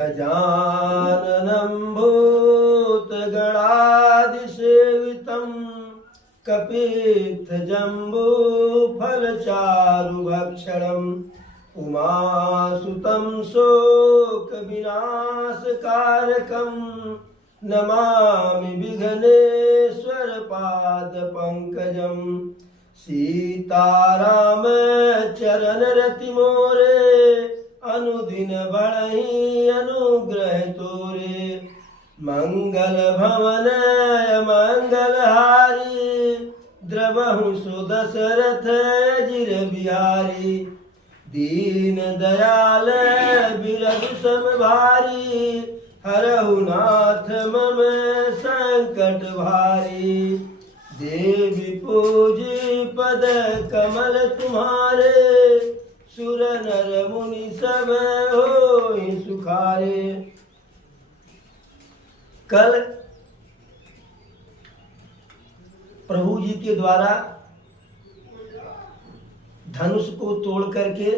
गजाननं भूतगणादिसेवितं कपित्थजम्बूफलचारुभक्षणम् उमासुतं शोकविनाशकारकं नमामि विघ्नेश्वरपादपङ्कजं। सीताराम चरणरति मोरे अनुदिन बढ़हि अनुग्रह तोरे। मंगल भवन मंगलहारी द्रवहु सुदशरथ जिर बिहारी। दीन दयाल बिरधु सम भारी हरहु नाथ मम संकट भारी। देवी पूजी पद कमल तुम्हारे सुर नर मुनि सब होई सुखारे। कल प्रभु जी के द्वारा धनुष को तोड़ करके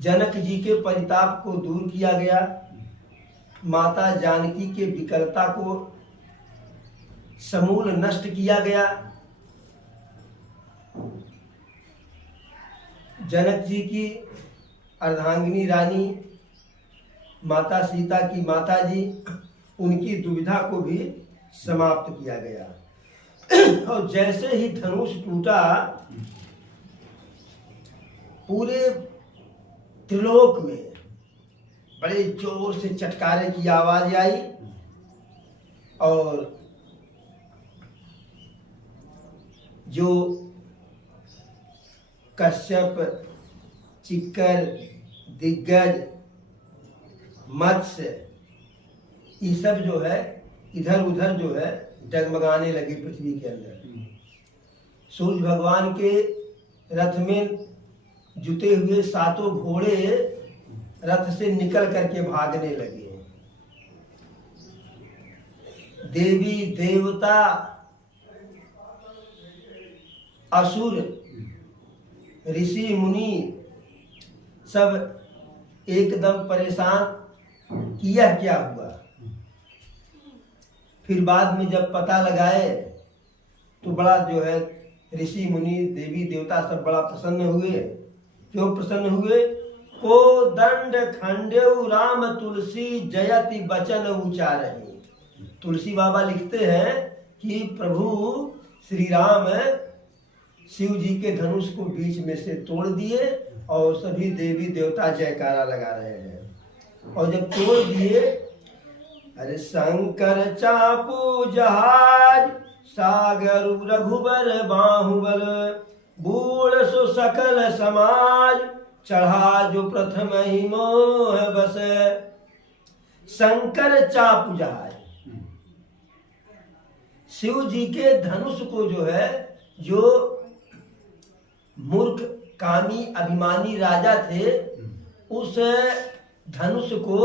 जनक जी के परिताप को दूर किया गया। माता जानकी के विकलता को समूल नष्ट किया गया। जनक जी की अर्धांगिनी रानी माता सीता की माता जी उनकी दुविधा को भी समाप्त किया गया। और जैसे ही धनुष टूटा पूरे त्रिलोक में बड़े जोर से चटकारे की आवाज आई और जो कश्यप चिक्कर दिग्गज मत्स्य ये सब जो है इधर उधर जो है डगमगाने लगे पृथ्वी के अंदर। सूर्य भगवान के रथ में जुते हुए सातों घोड़े रथ से निकल करके भागने लगे। देवी देवता असुर ऋषि मुनि सब एकदम परेशान कि यह क्या हुआ। फिर बाद में जब पता लगाए तो बड़ा जो है ऋषि मुनि देवी देवता सब बड़ा प्रसन्न हुए। क्यों प्रसन्न हुए? को दंड खंडेउ राम तुलसी जयति बचन उचारहि। तुलसी बाबा लिखते हैं कि प्रभु श्री राम शिव जी के धनुष को बीच में से तोड़ दिए और सभी देवी देवता जयकारा लगा रहे हैं। और जब तोड़ दिए, अरे शंकर चापू जहाज सागर रघुबर बाहुबल बूढ़ सो सकल समाज चढ़ा जो प्रथम ही मोह बस। शंकर चापू जहाज शिव जी के धनुष को जो है, जो मूर्ख कामी अभिमानी राजा थे उस धनुष को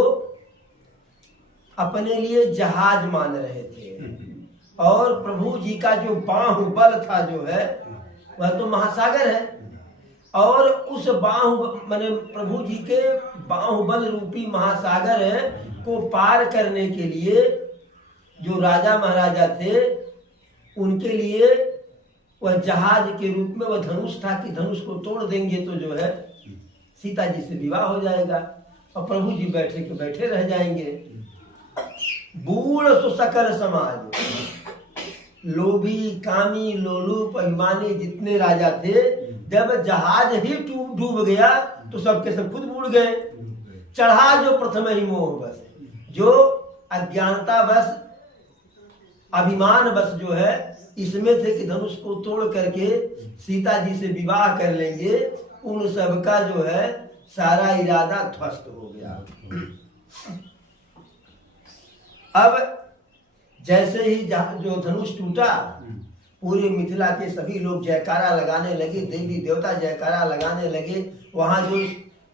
अपने लिए जहाज मान रहे थे। और प्रभु जी का जो बाहुबल था जो है वह तो महासागर है। और उस माने प्रभु जी के बाहुबल रूपी महासागर को पार करने के लिए जो राजा महाराजा थे उनके लिए वह जहाज के रूप में वह धनुष था कि धनुष को तोड़ देंगे तो जो है सीता जी से विवाह हो जाएगा और प्रभु जी बैठे के बैठे रह जाएंगे। बूढ़ सो सकल समाज, लोभी कामी लोलूप अभिमानी जितने राजा थे, जब जहाज ही डूब गया तो सबके सब खुद बूढ़ गए। चढ़ा जो प्रथम ही मोह बस, जो अज्ञानता बस अभिमान बस जो है इसमें थे कि धनुष को तोड़ करके सीता जी से विवाह कर लेंगे, उन सब का जो है सारा इरादा ध्वस्त हो गया। अब जैसे ही जो धनुष टूटा पूरे मिथिला के सभी लोग जयकारा लगाने लगे, देवी देवता जयकारा लगाने लगे। वहां जो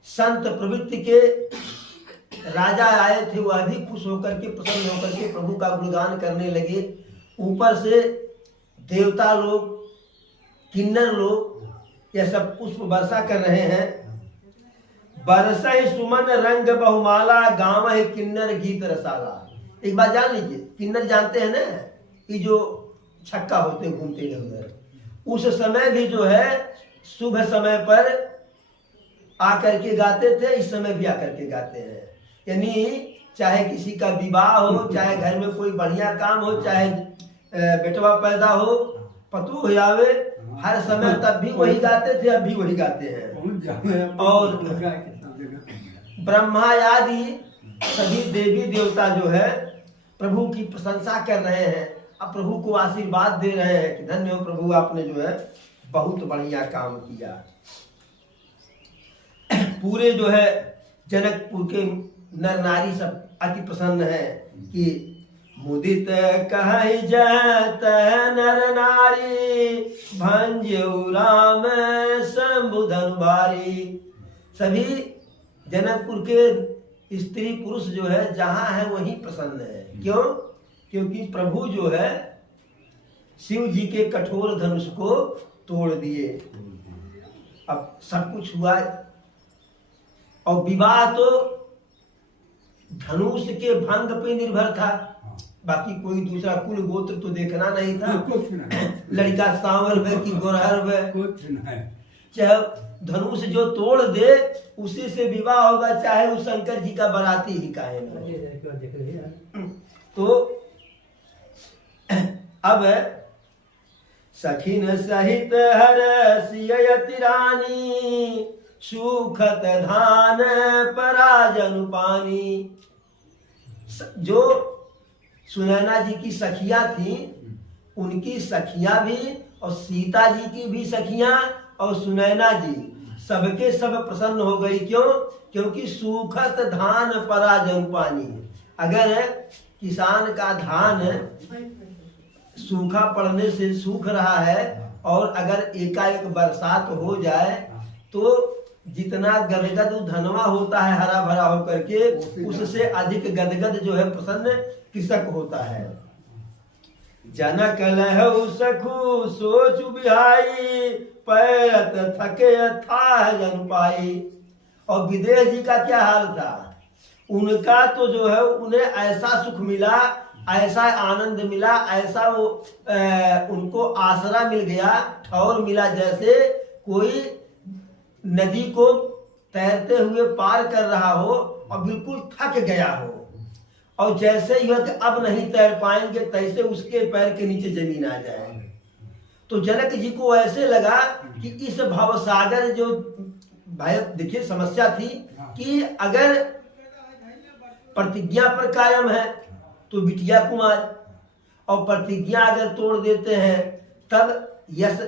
संत प्रवृत्ति के राजा आए थे वह भी खुश होकर के प्रसन्न होकर के प्रभु का गुणगान करने लगे। ऊपर से देवता लोग किन्नर लोग यह सब पुष्प वर्षा कर रहे हैं। बरसहि सुमन रंग बहुमाला, गाँव है किन्नर गीत रसाला। एक बात जान लीजिए, किन्नर जानते हैं ना, कि जो छक्का होते हैं घूमते इधर उधर, उस समय भी जो है शुभ समय पर आकर के गाते थे, इस समय भी आकर के गाते हैं। यानी चाहे किसी का विवाह हो, चाहे घर में कोई बढ़िया काम हो, चाहे बेटवा पैदा हो, पतू हो आवे, हर समय तब भी वही गाते थे, अब भी वही गाते हैं। और ब्रह्मा आदि सभी देवी देवता जो है प्रभु की प्रशंसा कर रहे हैं, अब प्रभु को आशीर्वाद दे रहे हैं कि धन्य हो प्रभु, आपने जो है बहुत बढ़िया काम किया। पूरे जो है जनकपुर के नर नारी सब अति प्रसन्न है कि मुदित कहै जत नर नारी, भंजऊ राम शंभुधन भारी। सभी जनकपुर के स्त्री पुरुष जो है जहाँ है वहीं प्रसन्न है। क्यों? क्योंकि प्रभु जो है शिव जी के कठोर धनुष को तोड़ दिए। अब सब कुछ हुआ, और विवाह तो धनुष के भंग पे निर्भर था, बाकी कोई दूसरा कुल गोत्र तो देखना नहीं था। लड़का सांवर है कि गोरहर है, चाहे धनुष जो तोड़ दे उसी से विवाह होगा, चाहे उस शंकर जी का बराती ही काहे न। तो अब सखिन सहित हर सियति रानी, सुखत धान पराजन पानी। जो सुनैना जी की सखियां थी, उनकी सखियां भी, और सीता जी की भी सखियां और सुनैना जी, सबके सब प्रसन्न हो गई। क्यों? क्योंकि सूखत धान पराजन पानी। अगर किसान का धान सूखा पड़ने से सूख रहा है, और अगर एकाएक बरसात हो जाए तो जितना गदगद धनवा होता है हरा भरा होकर के, उससे अधिक गदगद जो है प्रसन्न कृषक होता है। जनक लहु सखु सोच बिहाई, पैरत थके था जन पाई। और विदेह जी का क्या हाल था? उनका तो जो है उन्हें ऐसा सुख मिला, ऐसा आनंद मिला, ऐसा वो उनको आसरा मिल गया, ठौर मिला, जैसे कोई नदी को तैरते हुए पार कर रहा हो और बिल्कुल थक गया हो, और जैसे ही कि अब नहीं तैर पाएंगे, तैसे उसके पैर के नीचे जमीन आ जाए। तो जनक जी को ऐसे लगा कि इस भवसागर जो भाई देखिए समस्या थी कि अगर प्रतिज्ञा पर कायम है तो बिटिया कुमार, और प्रतिज्ञा अगर तोड़ देते हैं तब यश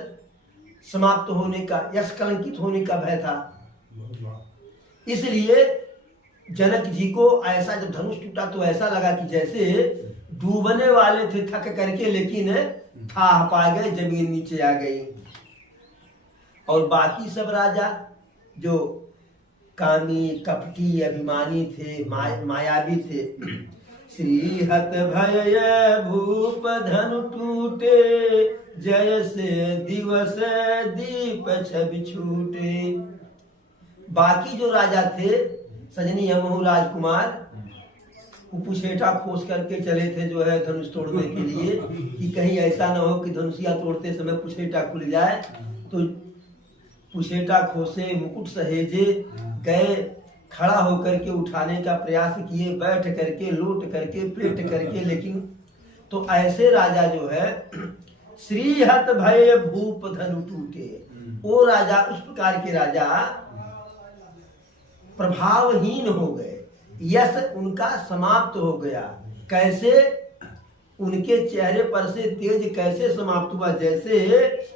समाप्त होने का, यश कलंकित होने का भय था। इसलिए जनक जी को ऐसा जब धनुष टूटा तो ऐसा लगा कि जैसे डूबने वाले थे थक करके, लेकिन था पा गए, जमीन नीचे आ गई। और बाकी सब राजा जो कामी कपटी अभिमानी थे, मायावी थे, श्रीहत भय भूप धनु टूटे, जय से दिवस दीप छवि छूटे। बाकी जो राजा थे सजनी यमहू राजकुमार, पुछेटा खोस करके चले थे जो है धनुष तोड़ने के लिए, कि कहीं ऐसा न हो कि धनुषिया तोड़ते समय पुछेटा खुल जाए। तो पुछेटा खोसे, मुकुट सहेजे, गए, खड़ा होकर के उठाने का प्रयास किए, बैठ करके, लूट करके, पेट करके, लेकिन तो ऐसे राजा जो है श्रीहत भय भूप धनु टूटे, वो राजा, उस प्रकार के राजा प्रभावहीन हो गए, यश उनका समाप्त हो गया। कैसे? उनके चेहरे पर से तेज कैसे समाप्त हुआ?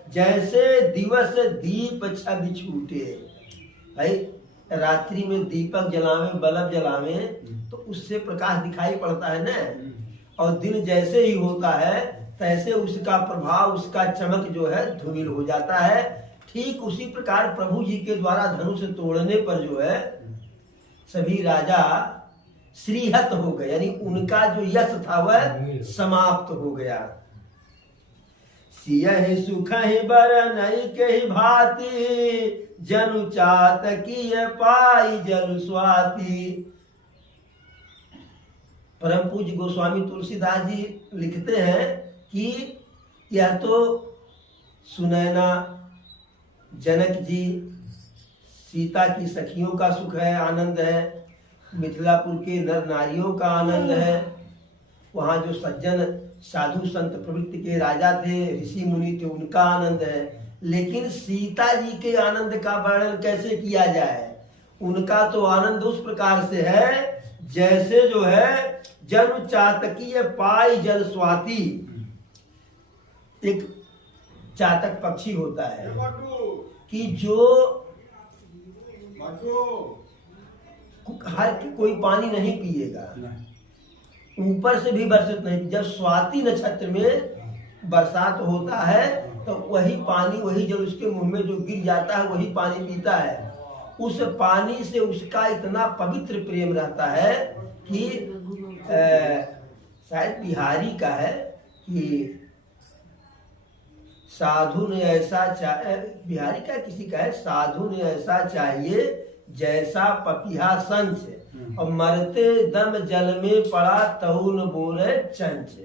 जैसे दिवस दीप छवि छूटे। भाई रात्रि में दीपक जलावे, बल्ब जलावे तो उससे प्रकाश दिखाई पड़ता है ना, और दिन जैसे ही होता है तैसे उसका प्रभाव, उसका चमक जो है धूमिल हो जाता है। ठीक उसी प्रकार प्रभु जी के द्वारा धनुष तोड़ने पर जो है सभी राजा श्रीहत हो गए, यानी उनका जो यश था वह समाप्त हो गया। सियहि सुखहि बर नई के भांति, जनु चातकीय पाई जल स्वाति। परम पूज्य गोस्वामी तुलसीदास जी लिखते हैं कि यह तो सुनैना, जनक जी, सीता की सखियों का सुख है, आनंद है, मिथिलापुर के नर नारियों का आनंद है, वहाँ जो सज्जन साधु संत प्रवृत्ति के राजा थे, ऋषि मुनि थे, उनका आनंद है। लेकिन सीता जी के आनंद का वर्णन कैसे किया जाए? उनका तो आनंद उस प्रकार से है जैसे जो है जनु चातकीय पाई जल स्वाति। एक चातक पक्षी होता है कि जो हर कोई पानी नहीं पिएगा, ऊपर से भी बरसात नहीं। जब स्वाति नक्षत्र में बरसात होता है तो वही पानी, वही जब उसके मुंह में जो गिर जाता है वही पानी पीता है। उस पानी से उसका इतना पवित्र प्रेम रहता है कि शायद बिहारी का है कि साधु ने ऐसा बिहारी का किसी का है, साधु ने ऐसा चाहिए जैसा पपिहा संच, और मरते दम जल में पड़ा तऊ न बोले चंच।